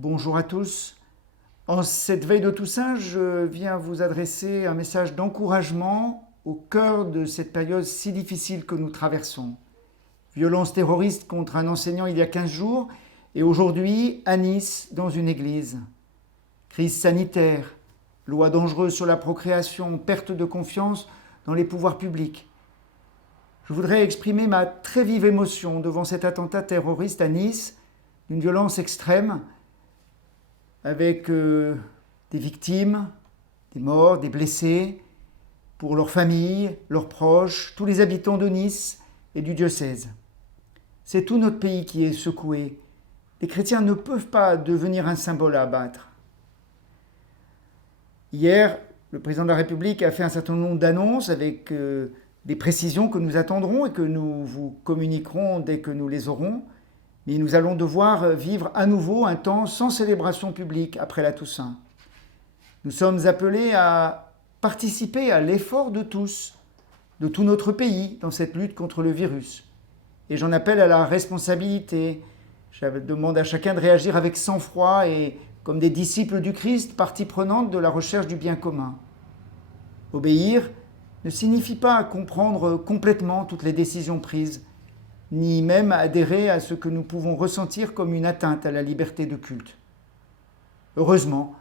Bonjour à tous. En cette veille de Toussaint, je viens vous adresser un message d'encouragement au cœur de cette période si difficile que nous traversons. Violence terroriste contre un enseignant il y a 15 jours et aujourd'hui à Nice dans une église. Crise sanitaire, loi dangereuse sur la procréation, perte de confiance dans les pouvoirs publics. Je voudrais exprimer ma très vive émotion devant cet attentat terroriste à Nice, d'une violence extrême, avec des victimes, des morts, des blessés, pour leurs familles, leurs proches, tous les habitants de Nice et du diocèse. C'est tout notre pays qui est secoué. Les chrétiens ne peuvent pas devenir un symbole à abattre. Hier, le président de la République a fait un certain nombre d'annonces avec des précisions que nous attendrons et que nous vous communiquerons dès que nous les aurons. Mais nous allons devoir vivre à nouveau un temps sans célébration publique après la Toussaint. Nous sommes appelés à participer à l'effort de tous, de tout notre pays, dans cette lutte contre le virus. Et j'en appelle à la responsabilité. Je demande à chacun de réagir avec sang-froid et comme des disciples du Christ, partie prenante de la recherche du bien commun. Obéir ne signifie pas comprendre complètement toutes les décisions prises, ni même adhérer à ce que nous pouvons ressentir comme une atteinte à la liberté de culte. Heureusement,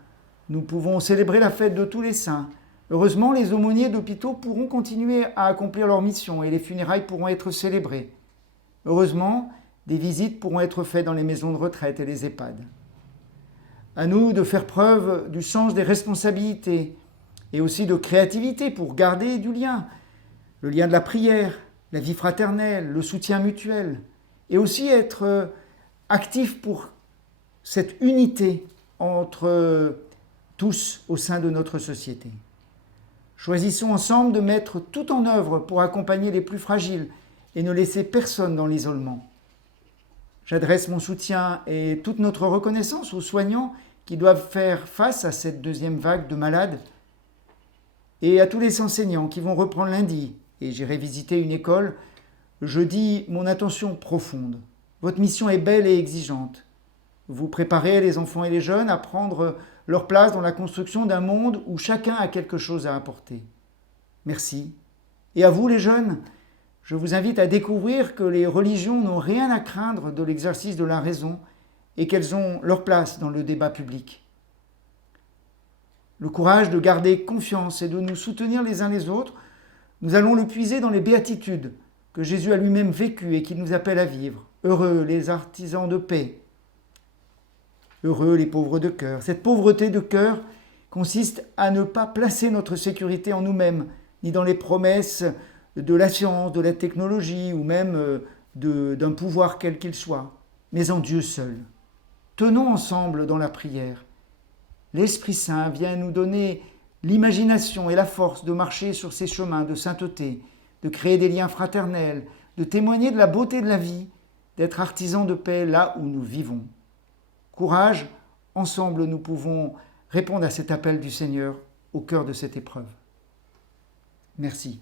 nous pouvons célébrer la fête de tous les saints. Heureusement, les aumôniers d'hôpitaux pourront continuer à accomplir leur mission et les funérailles pourront être célébrées. Heureusement, des visites pourront être faites dans les maisons de retraite et les EHPAD. À nous de faire preuve du sens des responsabilités et aussi de créativité pour garder du lien, le lien de la prière, la vie fraternelle, le soutien mutuel, et aussi être actif pour cette unité entre tous au sein de notre société. Choisissons ensemble de mettre tout en œuvre pour accompagner les plus fragiles et ne laisser personne dans l'isolement. J'adresse mon soutien et toute notre reconnaissance aux soignants qui doivent faire face à cette deuxième vague de malades et à tous les enseignants qui vont reprendre lundi. Et j'irai visiter une école, je dis mon attention profonde. Votre mission est belle et exigeante. Vous préparez les enfants et les jeunes à prendre leur place dans la construction d'un monde où chacun a quelque chose à apporter. Merci. Et à vous les jeunes, je vous invite à découvrir que les religions n'ont rien à craindre de l'exercice de la raison et qu'elles ont leur place dans le débat public. Le courage de garder confiance et de nous soutenir les uns les autres, nous allons le puiser dans les béatitudes que Jésus a lui-même vécues et qu'il nous appelle à vivre. Heureux les artisans de paix. Heureux les pauvres de cœur. Cette pauvreté de cœur consiste à ne pas placer notre sécurité en nous-mêmes, ni dans les promesses de la science, de la technologie ou même d'un pouvoir quel qu'il soit, mais en Dieu seul. Tenons ensemble dans la prière. L'Esprit Saint vient nous donner l'imagination et la force de marcher sur ces chemins de sainteté, de créer des liens fraternels, de témoigner de la beauté de la vie, d'être artisans de paix là où nous vivons. Courage, ensemble nous pouvons répondre à cet appel du Seigneur au cœur de cette épreuve. Merci.